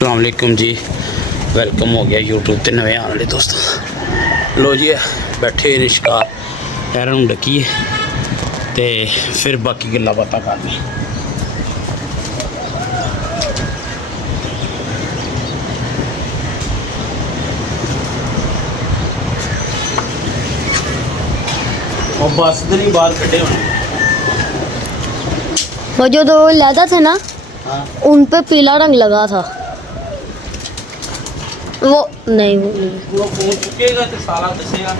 अस्सलामुअलैकुम जी, वेलकम हो गया यूट्यूब ते नवे आने वाले दोस्तों। लो जी बैठे रिश्का पैरों डकीए ते फिर बाकी गल्लां बातां करनी। और बस इधर ही बाहर खड़े होने वो जो दो लैदा थे ना, हाँ उन पे पीला रंग लगा था। वो नहीं, वो फोन चुकेगा तो सारा दसेगा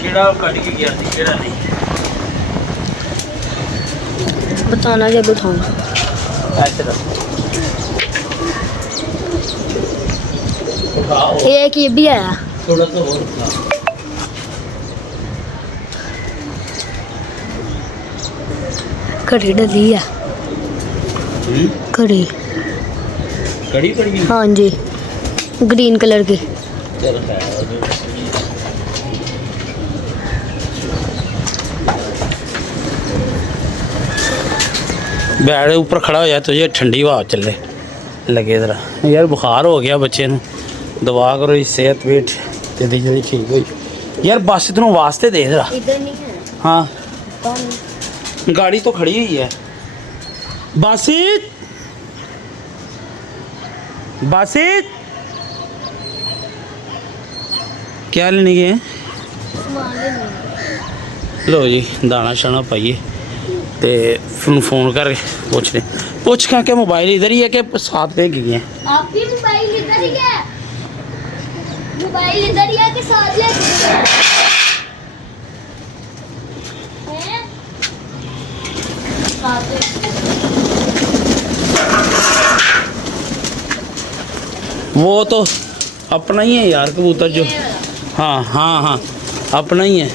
केड़ा कट के गया थी केड़ा नहीं। बताना जब उठाऊंगा। ऐसे रख उठाओ एक ये भी आया। थोड़ा तो और उठाओ। घड़ी डली है। घड़ी, कड़ी पड़ी है? हाँ जी, ग्रीन कलर की। चल बैठ ऊपर खड़ा हो जाए तुझे ठंडी हवा चले लगे जरा। यार बुखार हो गया बच्चे ਨੂੰ दवा करो जी सेहत वेट जल्दी जल्दी ठीक होई। यार बस इतनों वास्ते दे जरा। इधर नहीं है। हाँ गाड़ी तो खड़ी हुई है। बासित बासित क्या लेने गए हैं? लो जी दाना शाना पाइए ते फोन कर पूछ ले पूछ क्या क्या मोबाइल इधर ही है कि साथ ले गए हैं? आपकी मोबाइल इधर ही है। मोबाइल इधर ही है कि साथ ले हैं? साथ ले। वो तो अपना ही है यार कबूतर जो। हाँ हाँ हाँ अपना ही है।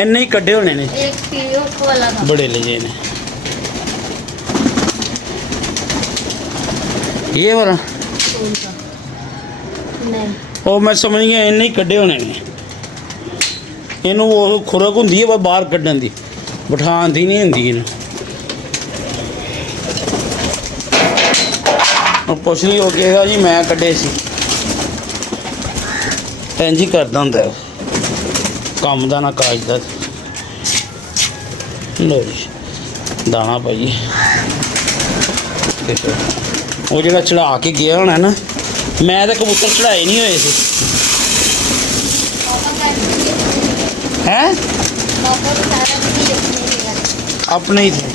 इन्ने ही कड्डे होने ने। एक पीओ वाला था। बड़े ले जाए ने ये वाला। नहीं, ਉਹ ਮੈਂ ਸਮਝ ਗਿਆ ਇੰਨੇ ਹੀ ਕੱਢੇ ਹੋਣੇ ਨੇ। ਇਹਨੂੰ ਉਹ ਖੁਰਕ ਹੁੰਦੀ ਹੈ ਬਾਹਰ ਕੱਢਣ ਦੀ, ਬਿਠਾਉਣ ਦੀ ਨਹੀਂ ਹੁੰਦੀ ਇਹਨੂੰ। ਉਹ ਪੁੱਛ ਲਈ ਉਹ ਕਹੇਗਾ ਜੀ ਮੈਂ ਕੱਢੇ ਸੀ। ਇੰਝ ਹੀ ਕਰਦਾ ਹੁੰਦਾ ਉਹ, ਕੰਮ ਦਾ ਨਾ ਕਾਜ ਦਾ। ਲਓ ਜੀ ਦਾਣਾ ਪਾਈਏ। ਦੇਖੋ ਉਹ ਜਿਹੜਾ ਚੜਾ ਕੇ ਗਿਆ ਹੋਣਾ ਨਾ, ਮੈਂ ਤਾਂ ਕਬੂਤਰ ਚੜਾਏ ਨਹੀਂ ਹੋਏ ਸੀ। हैं अपने ही थे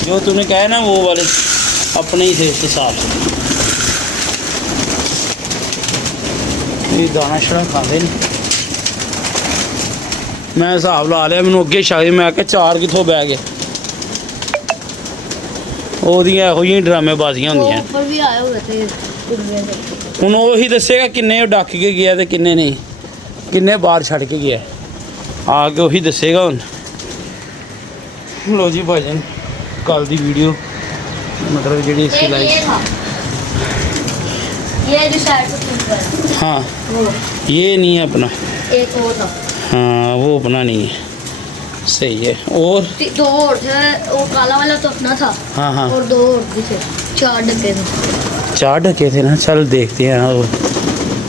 जो तूने कहा ना वो वाले अपने ही थे उसके साथ। ये दाना शड़ा खाते नहीं। मैं हिसाब ला लिया मैनू अगे शायद मैं क्या चार कितों बह गए। ਉਹਦੀਆਂ ਇਹੋ ਜਿਹੀਆਂ ਡਰਾਮੇਬਾਜ਼ੀਆਂ ਹੁੰਦੀਆਂ। ਉੱਪਰ ਵੀ ਆਏ ਹੋਏ ਤੇ ਹੁਣ ਉਹੀ ਦੱਸੇਗਾ ਕਿੰਨੇ ਉਹ ਡੱਕ ਕੇ ਗਿਆ ਤੇ ਕਿੰਨੇ ਨਹੀਂ, ਕਿੰਨੇ ਬਾਹਰ ਛੱਡ ਕੇ ਗਿਆ ਆ ਕੇ ਉਹੀ ਦੱਸੇਗਾ ਹੁਣ। ਲੋ ਜੀ ਭਾਜਨ ਕੱਲ ਦੀ ਵੀਡੀਓ मतलब ਜਿਹੜੀ इसकी लाइफ। ये जो साइड पे शूट कर हाँ वो ये नहीं है अपना। एक और था। हाँ वो अपना नहीं है सही है। और दो और थे, वो काला वाला तो अपना था। हाँ हाँ और दो और भी थे, चार डब्बे थे। चार ढके थे ना। चल देखते हैं और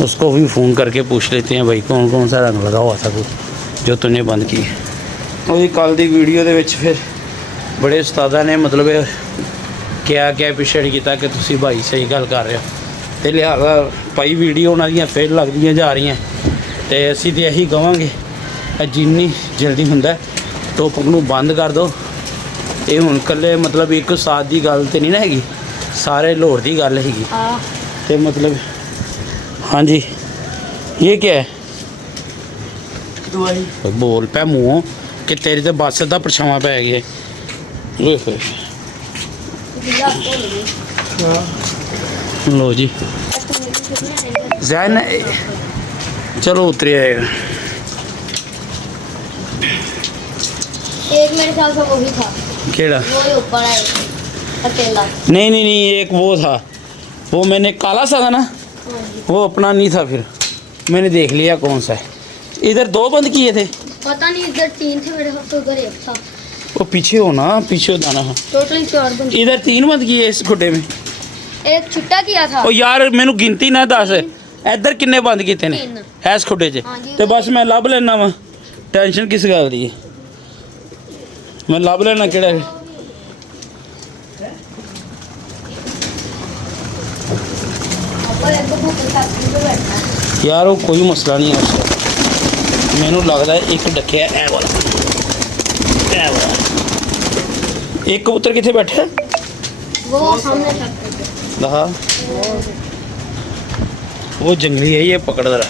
उसको भी फ़ोन करके पूछ लेते हैं भाई कौन कौन सा रंग लगा हुआ था कुछ जो तूने बंद की। और कल की वीडियो दे विच फिर बड़े उस्तादा ने मतलब क्या क्या पिछड़ किया कि तुसी भाई सही गल कर रहे हो तो लिहाजा भाई वीडियो उन्हों दी फिर लगदियां जा रही हैं तो असी तो यही कहांगे जिन्नी जल्दी हुंदा टॉपिक नूं बंद कर दो। ये हुण कल्ले मतलब एक साथ की गल तो नहीं ना हैगी, सारे लाहौर की गल हैगी तो मतलब। हाँ जी ये क्या है? दवाई बोल पै मूँह कि तेरी तो बस का परछावां पै गया। लो जी जैन चलो उतरे आएगा। एक मेरे ख्याल से वही था, केड़ा? वो ही ऊपर है अकेला। नहीं नहीं नहीं एक वो था, वो मैंने काला सा था ना, वो अपना नहीं था। फिर मैंने देख लिया कौन सा है। इधर दो बंद किए थे। पता नहीं, इधर तीन थे मेरे हाथ, तो उधर एक था। वो पीछे हो ना, पीछे हो दाना। हाँ टोटल 4 बंद। इधर 3 बंद किए इस खुटे में। एक छुट्टा किया था। ਉਹ ਯਾਰ ਮੈਨੂੰ ਗਿਣਤੀ ਨਾ ਦੱਸ ਇੱਧਰ ਕਿੰਨੇ ਬੰਦ ਕੀਤੇ ਨੇ ਤਿੰਨ। ਐਸ ਖੁੱਡੇ 'ਚ ਹਾਂਜੀ। ਤੇ ਬਸ ਮੈਂ ਲੱਭ ਲੈਣਾ ਵਾ ਟੈਨਸ਼ਨ ਕਿਸ ਗੱਲ ਦੀ ਹੈ ਮੈਂ ਲੱਭ ਲੈਣਾ ਕਿਹੜਾ ਹੈ। और एक कबूतर फैक्ट्री पे बैठा है। ਯਾਰ ਉਹ ਕੋਈ ਮਸਲਾ ਨਹੀਂ ਹੈ ਮੈਨੂੰ ਲੱਗਦਾ ਇੱਕ ਡੱਕਿਆ ਇਹ ਵਾਲਾ ਇੱਕ ਕਬੂਤਰ ਕਿੱਥੇ ਬੈਠਾ वो सामने फैक्ट्री पे। दहा वो जंगली है ये पकड़ जरा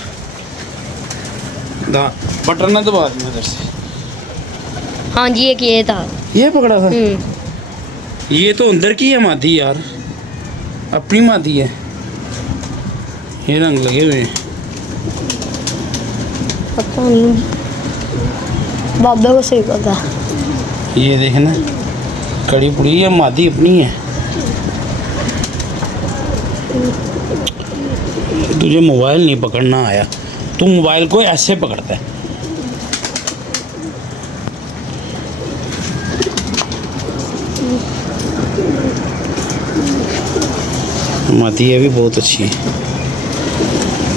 दा बटन ना दबा दिया उधर से हाँ जी एक ये था। ये पकड़ा था ये तो अंदर की है मादी यार अपनी मादी है ये रंग लगे हुए हैं पता नहीं बाबा को सही पता। ये देखना कड़ी पुड़ी है मादी अपनी है तुझे मोबाइल नहीं पकड़ना आया तू मोबाइल को ऐसे पकड़ता है मादी है भी बहुत अच्छी है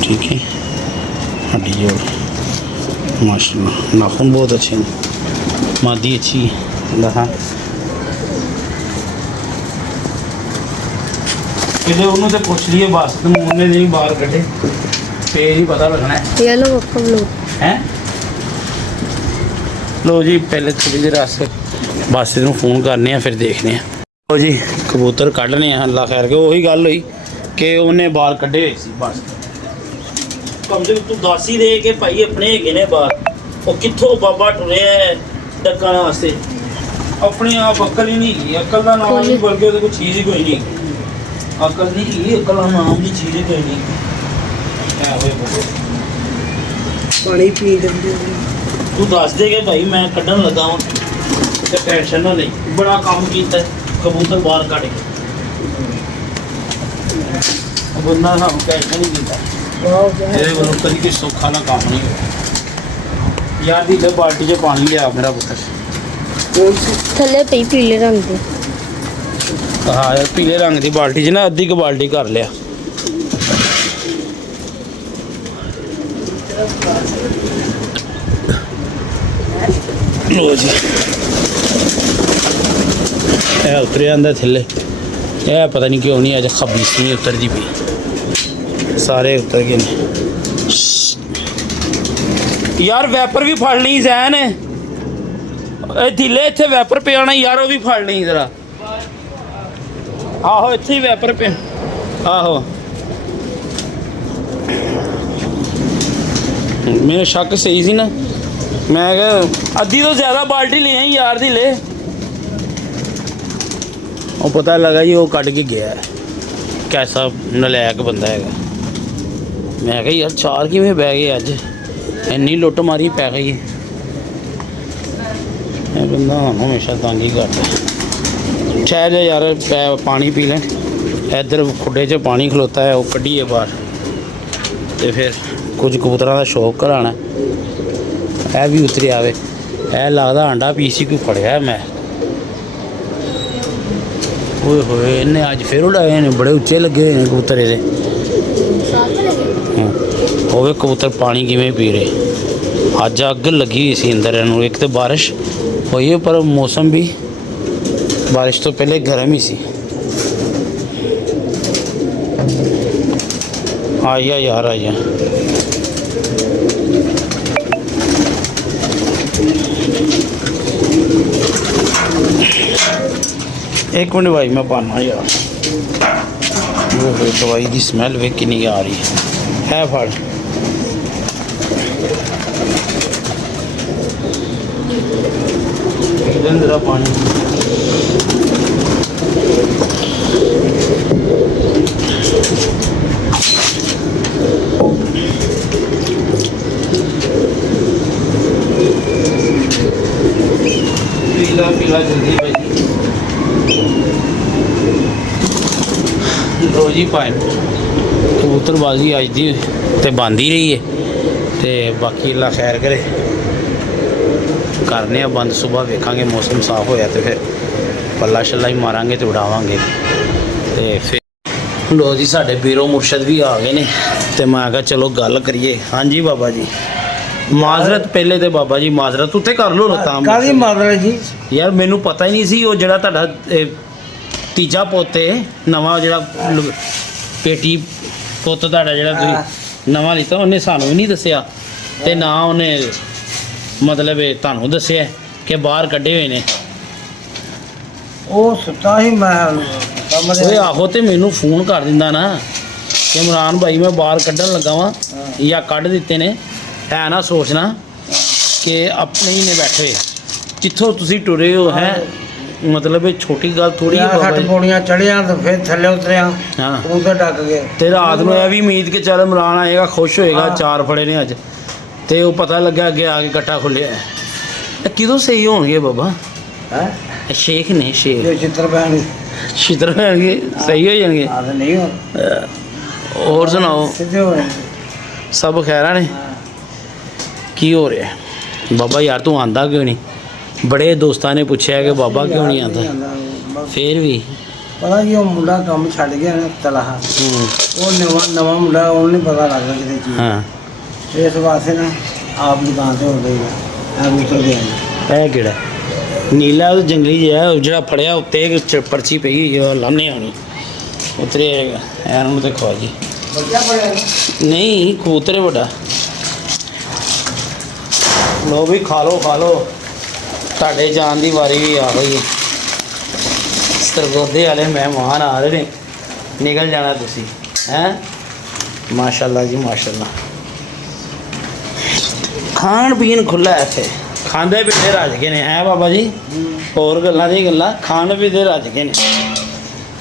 ठीक है हड्डी जोड़ माशाल्लाह नाखून बहुत अच्छे हैं मादी अच्छी है दहा किधर उन्होंने तो पूछ लिए बस तुम उन्होंने नहीं बाहर कटे फिर ही पता लगना है ये लो पप्पा लो। हैं लो जी पहले थोड़ी देर आस्ते बस ਨੂੰ ਫੋਨ ਕਰਨੇ ਆ ਫਿਰ ਦੇਖਦੇ ਆ ਲੋ ਜੀ ਕਬੂਤਰ ਕੱਢਨੇ ਆ ਅੱਲਾ ਖੈਰ ਕੇ ਉਹੀ ਗੱਲ ਹੋਈ ਕਿ ਉਹਨੇ ਬਾਲ ਕੱਢੇ ਹੋਏ ਸੀ ਬਸ ਕਮ ਸੇ ਕਮ ਤੂੰ ਦੱਸ ਹੀ ਦੇ ਕਿ ਭਾਈ ਆਪਣੇ ਹੈਗੇ ਨੇ ਬਾਲ ਉਹ ਕਿੱਥੋਂ ਬਾਬਾ ਟੁਰਿਆ ਡੱਕਣ ਵਾਸਤੇ ਆਪਣੇ ਆਪ ਅਕਲ ਹੀ ਨਹੀਂ ਗਈ ਅਕਲ ਦਾ ਨਾਮ ਨਹੀਂ ਬਲਕਿ ਉਹਦੇ ਕੋਈ ਚੀਜ਼ ਹੀ ਕੋਈ ਨਹੀਂ अकल नहीं की अकल नाम की चीज़ कोई नहीं पानी पी लेंगे तू दस दे के भाई मैं कढ़न लगा हूँ तो टेंशन ना नहीं बड़ा काम किया कबूतर बाहर कट के बंदा हम टेंशन नहीं किया मेरे वालों कभी कोई सौखा ना काम नहीं हो यार दी बाल्टी च पानी लिया मेरा पुत्र थले पई पीले रंग दे। हाँ यार पीले रंग की बाल्टी च ना अद्धी क बाल्टी कर लिया लो जी उतरे आंदा थले यह पता नहीं क्यों नहीं अज खबीस नहीं उतरती पी सारे उतर गए यार वैपर भी फड़ ली जैन ढिले इतने वैपर पे आना यार वो भी फड़ ली जरा आहो इत्थे ही वैपर पे आहो मेरा शक सही सी ना मैं अद्धी तो ज़्यादा बाल्टी ले आई यार दी ले और पता लगा जी वो कट के गया है कैसा नलैक बंदा है मैं कहा यार चार किवें बह गए अज इन्नी लुट मारी पै गई है बंदा हमेशा तंग ही करता है शायद यार पानी पी लें इधर खुडे च पानी खलोता है वो कढ़िए बाहर तो फिर कुछ कबूतरों का शौक कराना है भी उतरी आवे है लगता आंडा पीसी कोई फड़िया मैं ओए होए इन्हें अज फिर उड़ाए ने बड़े उच्चे लगे हुए हैं कबूतर ये होवे कबूतर पानी किवें पी रहे अज अग लगी हुई सी अंदर इन्हूं एक तो बारिश हुई है पर मौसम भी बारिश तो पहले गर्म ही सी आइया यार आइया एक मिनट भाई मैं पाना यार वो दवाई की स्मैल वे कितनी आ रही है फल जरा पानी पीला पीला जल्दी भाई लो जी पाए कबूतरबाजी अज दी ते बंद ही रही है ते बाकी अल्लाह खैर करे करने बंद सुबह वेखांगे मौसम साफ होया तो फिर पल्ला शल्ला ही मारांगे तो उड़ावांगे तो फिर ਲੋ ਜੀ ਸਾਡੇ ਪੀਰੋ ਮੁਰਸ਼ਦ ਵੀ ਆ ਗਏ ਨੇ ਤੇ ਮੈਂ ਕਿਹਾ ਚਲੋ ਗੱਲ ਕਰੀਏ। ਹਾਂਜੀ ਬਾਬਾ ਜੀ ਮਾਜ਼ਰਤ ਪਹਿਲੇ ਤੇ ਬਾਬਾ ਜੀ ਮਾਜ਼ਰਤ ਉੱਤੇ ਕਰ ਲਓ ਤਾਂ ਕਾਹਦੀ ਮਾਦਰਾ ਜੀ? ਯਾਰ ਮੈਨੂੰ ਪਤਾ ਹੀ ਨਹੀਂ ਸੀ ਉਹ ਜਿਹੜਾ ਤੁਹਾਡਾ ਤੀਜਾ ਪੋਤੇ ਨਵਾਂ ਜਿਹੜਾ ਪੇਟੀ ਪੁੱਤ ਤੁਹਾਡਾ ਜਿਹੜਾ ਤੁਸੀਂ ਨਵਾਂ ਲਿੱਤਾ ਉਹਨੇ ਸਾਨੂੰ ਵੀ ਨਹੀਂ ਦੱਸਿਆ ਤੇ ਨਾ ਉਹਨੇ ਮਤਲਬ ਇਹ ਤੁਹਾਨੂੰ ਦੱਸਿਆ ਕਿ ਬਾਹਰ ਕੱਢੇ ਹੋਏ ਨੇ। ਉਹ ਸੁੱਤਾ ਹੀ ਮੈਂ ਓਏ ਆਹੋ ਤੇ ਮੈਨੂੰ ਫੋਨ ਕਰ ਦਿੰਦਾ ਨਾ ਕਿ ਇਮਰਾਨ ਭਾਈ ਮੈਂ ਬਾਹਰ ਕੱਢਣ ਲੱਗਾ ਵਾਂ ਜਾਂ ਕੱਢ ਦਿੱਤੇ ਨੇ। ਹੈ ਨਾ ਸੋਚਣਾ ਕਿ ਆਪਣੇ ਹੀ ਨੇ ਬੈਠੇ ਜਿੱਥੋਂ ਤੁਸੀਂ ਟੁਰੇ ਹੋ ਹੈ ਮਤਲਬ ਇਹ ਛੋਟੀ ਗੱਲ ਥੋੜੀ ਹੈ। 60 ਪੌੜੀਆਂ ਚੜਿਆ ਤੇ ਫਿਰ ਥੱਲੇ ਉਤਰਿਆ ਹਾਂ ਉਧਰ ਡੱਕ ਗਏ ਤੇ ਰਾਤ ਨੂੰ ਇਹ ਵੀ ਉਮੀਦ ਕਿ ਚੱਲ ਇਮਰਾਨ ਆਏਗਾ ਖੁਸ਼ ਹੋਏਗਾ ਹਾਂ। 4 ਫੜੇ ਨੇ ਅੱਜ ਤੇ ਉਹ ਪਤਾ ਲੱਗਾ ਅੱਗੇ ਆ ਕੇ ਕੱਟਾ ਖੁੱਲਿਆ। ਇਹ ਕਿਦੋਂ ਸਹੀ ਹੋਣਗੇ ਬਾਬਾ? ਹੈ ਇਹ ਸ਼ੇਖ ਨੇ ਸ਼ੇਖ ਜੋ ਚਿੱਤਰ ਪੈਣ ਛਿੱਤਰ ਪੈਣਗੇ ਸਹੀ ਹੋ ਜਾਣਗੇ। ਆ ਤਾਂ ਨਹੀਂ ਹੋ ਹੋਰ ਸੁਣਾਓ ਸਿੱਧੇ ਹੋਏ ਸਭ ਖੈਰਾਂ ਨੇ? ਕੀ ਹੋ ਰਿਹਾ ਬਾਬਾ? ਯਾਰ ਤੂੰ ਆਂਦਾ ਕਿਉਂ ਨਹੀਂ? ਬੜੇ ਦੋਸਤਾਂ ਨੇ ਪੁੱਛਿਆ ਕਿ ਬਾਬਾ ਕਿਉਂ ਨਹੀਂ ਆਂਦਾ ਫੇਰ ਵੀ? ਪਤਾ ਕੀ ਉਹ ਮੁੰਡਾ ਕੰਮ ਛੱਡ ਗਿਆ ਨਾ ਤਲਾਹਾ ਉਹ ਨਵਾਂ ਮੁੰਡਾ ਉਹਨੂੰ ਨਹੀਂ ਪਤਾ ਲੱਗਦਾ ਕਿਤੇ ਚੀਜ਼ ਹਾਂ ਇਸ ਵਾਸਤੇ ਨਾ ਆਪ ਦੁਕਾਨ ਤੇ ਹੋ ਗਈ ਆ ਉਤਰ ਗਿਆ। ਇਹ ਕਿਹੜਾ ਨੀਲਾ ਉਹ ਜੰਗਲੀ ਜਿਹਾ ਉਹ ਜਿਹੜਾ ਫੜਿਆ ਉੱਤੇ ਇੱਕ ਪਰਚੀ ਪਈ ਹੋਈ ਉਹ ਲਾਹਣੇ ਆਉਣੀ ਉਤਰੇ ਐਨ ਨੂੰ ਤੇ ਖਵਾ ਜੀ ਬੱਚਾ ਪੜਿਆ ਨਹੀਂ ਕਬੂਤਰ ਵੱਡਾ। ਲੋ ਵੀ ਖਾ ਲਓ ਤੁਹਾਡੇ ਜਾਣ ਦੀ ਵਾਰੀ ਵੀ ਆ ਗਈ। ਸਰਗੋਦੇ ਵਾਲੇ ਮਹਿਮਾਨ ਆ ਰਹੇ ਨੇ ਨਿਕਲ ਜਾਣਾ ਤੁਸੀਂ ਹੈ। ਮਾਸ਼ਾਅੱਲਾ ਜੀ ਮਾਸ਼ਾਅੱਲਾ ਖਾਣ ਪੀਣ ਖੁੱਲਾ ਇੱਥੇ ਖਾਂਦੇ ਪੀਂਦੇ ਰੱਜ ਗਏ ਨੇ ਹੈ ਬਾਬਾ ਜੀ। ਹੋਰ ਗੱਲਾਂ ਦੀ ਗੱਲਾਂ ਖਾਣ ਪੀਂਦੇ ਰੱਜ ਗਏ ਨੇ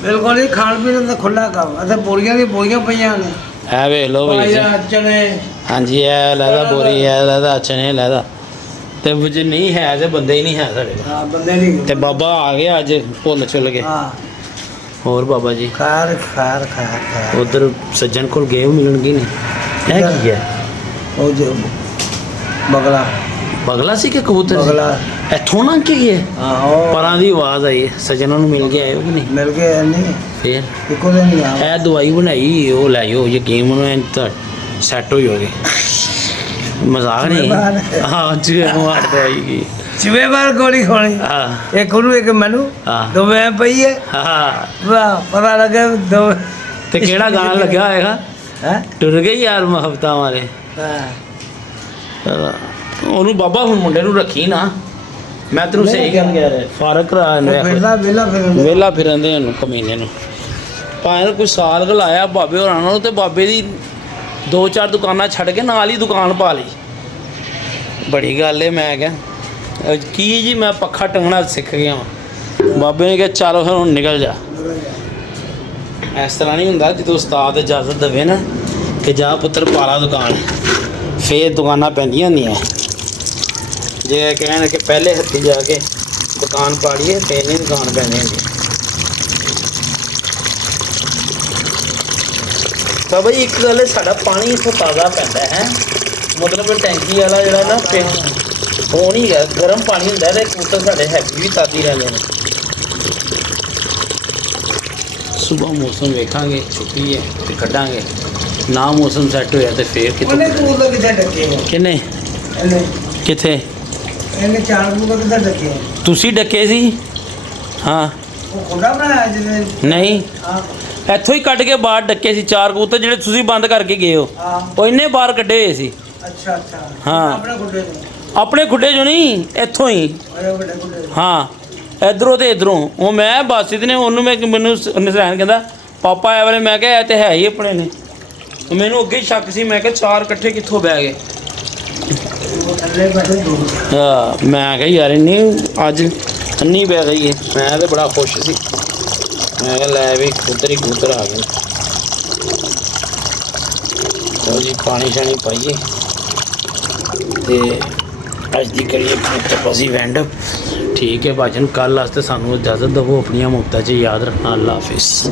ਬਿਲਕੁਲ ਹੀ ਖਾਣ ਪੀਣ ਦਾ ਖੁੱਲਾ ਕੰਮ ਅਤੇ ਬੋਰੀਆਂ ਦੀ ਬੋਰੀਆਂ ਪਈਆਂ ਨੇ ਹੈ ਵੇਖ ਲਓ ਵੀ ਜੀ। ਚਨੇ ਹਾਂਜੀ ਇਹ ਲੈਦਾ ਬੋਰੀ ਹੈ ਲੈਦਾ ਚਨੇ ਲੈਦਾ ਤੇ ਜੇ ਨਹੀਂ ਹੈ ਤੇ ਬੰਦੇ ਹੀ ਨਹੀਂ ਹੈ ਸਾਡੇ ਕੋਲ। ਹਾਂ ਬੰਦੇ ਨਹੀਂ ਤੇ ਬਾਬਾ ਆ ਗਿਆ ਅੱਜ ਭੁੱਲ ਚੁੱਲ ਕੇ। ਹਾਂ ਹੋਰ ਬਾਬਾ ਜੀ ਖਾਰ ਉਧਰ ਸੱਜਣ ਕੋਲ ਗਏ ਮਿਲਣਗੇ ਨੇ ਇਹ ਕੀ ਹੈ? ਉਹ ਜੋ ਬਗਲਾ ਸੀ ਕਿ ਕਬੂਤਰ ਸੀ? ਬਗਲਾ ਇੱਥੋਂ ਨਾ ਕੀ ਹੈ ਆਹੋ ਪਰਾਂ ਦੀ ਆਵਾਜ਼ ਆਈ ਸੱਜਣਾਂ ਨੂੰ ਮਿਲ ਕੇ ਆਏ ਹੋ ਕਿ ਨਹੀਂ? ਮਿਲ ਗਏ ਨਹੀਂ ਫੇਰ ਇੱਕੋ ਦਿਨ ਹੀ ਆ ਇਹ ਦਵਾਈ ਬਣਾਈ ਉਹ ਲੈ ਜਾਓ ਯਕੀਨ ਨੂੰ ਤਾਂ ਸੈੱਟ ਹੋ ਜਾਓਗੇ। ਮਜ਼ਾਕ ਨਹੀਂ ਹਾਂ ਜੀ ਮਾਰਦਾ ਆਈਗੀ ਚਿਵੇ ਬਾਰ ਗੋਲੀ ਖੋਣੀ ਹਾਂ ਇੱਕ ਉਹਨੂੰ ਇੱਕ ਮੈਨੂੰ ਹਾਂ। ਦੋਵੇਂ ਪਈ ਹੈ ਹਾਂ ਵਾਹ ਪਤਾ ਲੱਗਾ ਦੋ ਤੇ ਕਿਹੜਾ ਗਾਣਾ ਲੱਗਿਆ ਹੋਏਗਾ? ਹੈ ਟੁਰ ਗਏ ਯਾਰ ਮੁਹੱਬਤਾਂ ਵਾਲੇ। ਹਾਂ ਉਹਨੂੰ ਬਾਬਾ ਹੁਣ ਮੁੰਡੇ ਨੂੰ ਰੱਖੀ ਨਾ ਮੈਂ ਤੈਨੂੰ ਸਹੀ ਗੱਲ ਕਹਿ ਰਿਹਾ ਫਰਕ ਕਰਾ ਫਿਰਦਾ ਵੇਲਾ ਫਿਰ ਵੇਲਾ ਫਿਰਦੇ ਉਹਨੂੰ ਕਮੀਨੇ ਨੂੰ ਭਾਵੇਂ ਕੋਈ ਸਾਲ ਗਲਾਇਆ ਬਾਬੇ ਹੋਰਾਂ ਨੂੰ ਤੇ ਬਾਬੇ ਦੀ 2-4 ਦੁਕਾਨਾਂ ਛੱਡ ਕੇ ਨਾਲ ਹੀ ਦੁਕਾਨ ਪਾ ਲਈ। ਬੜੀ ਗੱਲ ਏ। ਮੈਂ ਕਿਹਾ ਕੀ ਜੀ ਮੈਂ ਪੱਖਾ ਟੰਗਣਾ ਸਿੱਖ ਗਿਆ ਵਾਂ। ਬਾਬੇ ਨੇ ਕਿਹਾ ਚਲੋ ਫਿਰ ਹੁਣ ਨਿਕਲ ਜਾ। ਇਸ ਤਰ੍ਹਾਂ ਨਹੀਂ ਹੁੰਦਾ ਜਦੋਂ ਉਸਤਾਦ ਇਜਾਜ਼ਤ ਦੇਵੇ ਨਾ ਕਿ ਜਾ ਪੁੱਤਰ ਪਾਲਾ ਦੁਕਾਨ ਫੇਰ ਦੁਕਾਨਾਂ ਪੈਂਦੀਆਂ ਹੁੰਦੀਆਂ। ਜੇ ਕਹਿਣ ਕਿ ਪਹਿਲੇ ਹੱਥੀ ਜਾ ਕੇ ਦੁਕਾਨ ਪਾੜੀਏ ਫੇਰ ਨਹੀਂ ਦੁਕਾਨ ਪੈਂਦੀ ਹੁੰਦੀ। ਤਾਂ ਬਈ ਇੱਕ ਗੱਲ ਹੈ ਸਾਡਾ ਪਾਣੀ ਇੱਥੋਂ ਤਾਜ਼ਾ ਪੈਂਦਾ ਹੈ ਮਤਲਬ ਟੈਂਕੀ ਵਾਲਾ ਜਿਹੜਾ ਨਾ ਉਹ ਨਹੀਂ ਹੈ ਗਰਮ ਪਾਣੀ ਹੁੰਦਾ ਤੇ ਕਬੂਤਰ ਸਾਡੇ ਹੈਪੀ ਵੀ ਤਾਜ਼ੀ ਰਹਿੰਦੇ ਨੇ। ਸੁਬਹ ਮੌਸਮ ਵੇਖਾਂਗੇ ਛੁੱਟੀ ਹੈ ਤੇ ਕੱਢਾਂਗੇ ਨਾ ਮੌਸਮ ਸੈੱਟ ਹੋਇਆ ਤੇ ਫੇਰ ਉਹਨੇ ਕਿਤੇ ਕਬੂਤਰ ਕਿੱਥੇ ਡੱਕੇ ਕਿੰਨੇ ਇਹਨੇ ਕਿੱਥੇ ਇਹਨੇ ਚਾਰ ਕਬੂਤਰ ਕਿੱਥੇ ਡੱਕੇ ਤੁਸੀਂ ਡੱਕੇ ਸੀ? ਹਾਂ ਉਹ ਖੁੱਡਾ ਬਣਾਇਆ ਜਿਹਨੇ ਨਹੀਂ ਹਾਂ ਇੱਥੋਂ ਹੀ ਕੱਢ ਕੇ ਬਾਹਰ ਡੱਕੇ ਸੀ 4 ਕਬੂਤਰ ਜਿਹੜੇ ਤੁਸੀਂ ਬੰਦ ਕਰਕੇ ਗਏ ਹੋ ਹਾਂ ਉਹ ਇੰਨੇ ਬਾਹਰ ਕੱਢੇ ਹੋਏ ਸੀ। ਅੱਛਾ ਹਾਂ। ਆਪਣੇ ਖੁੱਡੇ ਤੋਂ ਆਪਣੇ ਖੁੱਡੇ ਚੋਂ ਨਹੀਂ ਇੱਥੋਂ ਹੀ ਬੜੇ ਵੱਡੇ ਖੁੱਡੇ ਤੋਂ। ਹਾਂ ਇਧਰੋਂ ਤੇ ਇਧਰੋਂ ਉਹ ਮੈਂ ਬਾਸਿਤ ਨੇ ਉਹਨੂੰ ਮੈਨੂੰ ਨਿਸ਼ਾਨ ਕਹਿੰਦਾ ਪਾਪਾ ਆਏ ਵਾਲੇ ਮੈਂ ਕਿਹਾ ਇਹ ਤੇ ਹੈ ਹੀ ਆਪਣੇ ਨੇ। ਮੈਨੂੰ ਅੱਗੇ ਸ਼ੱਕ ਸੀ ਮੈਂ ਕਿਹਾ 4 ਇਕੱਠੇ ਕਿੱਥੋਂ ਬਹਿ ਗਏ। ਉਹ ਥੱਲੇ ਬੈਠੇ ਦੋ ਹਾਂ ਮੈਂ ਕਿਹਾ ਯਾਰ ਇੰਨੀ ਅੱਜ ਅੰਨੀ ਬਹਿ ਗਈ ਹੈ। ਮੈਂ ਤਾਂ ਬੜਾ ਖੁਸ਼ ਸੀ ਮੈਂ ਕਿਹਾ ਲੈ ਵੀ ਕਬੂਤਰ ਆ ਗਏ। ਚਲੋ ਜੀ ਪਾਣੀ ਸ਼ਾਣੀ ਪਾਈਏ ਤੇ ਅੱਜ ਦੀ ਕਰੀਏ ਤਪਸੀ ਵੈਂਡ। ਠੀਕ ਹੈ ਭਾਜਨ ਕੱਲ੍ਹ ਵਾਸਤੇ ਸਾਨੂੰ ਇਜਾਜ਼ਤ ਦਿਓ ਆਪਣੀਆਂ ਮੁਕਤਾਂ 'ਚ ਯਾਦ ਰੱਖਣਾ। ਅੱਲਾ ਹਾਫਿਜ਼।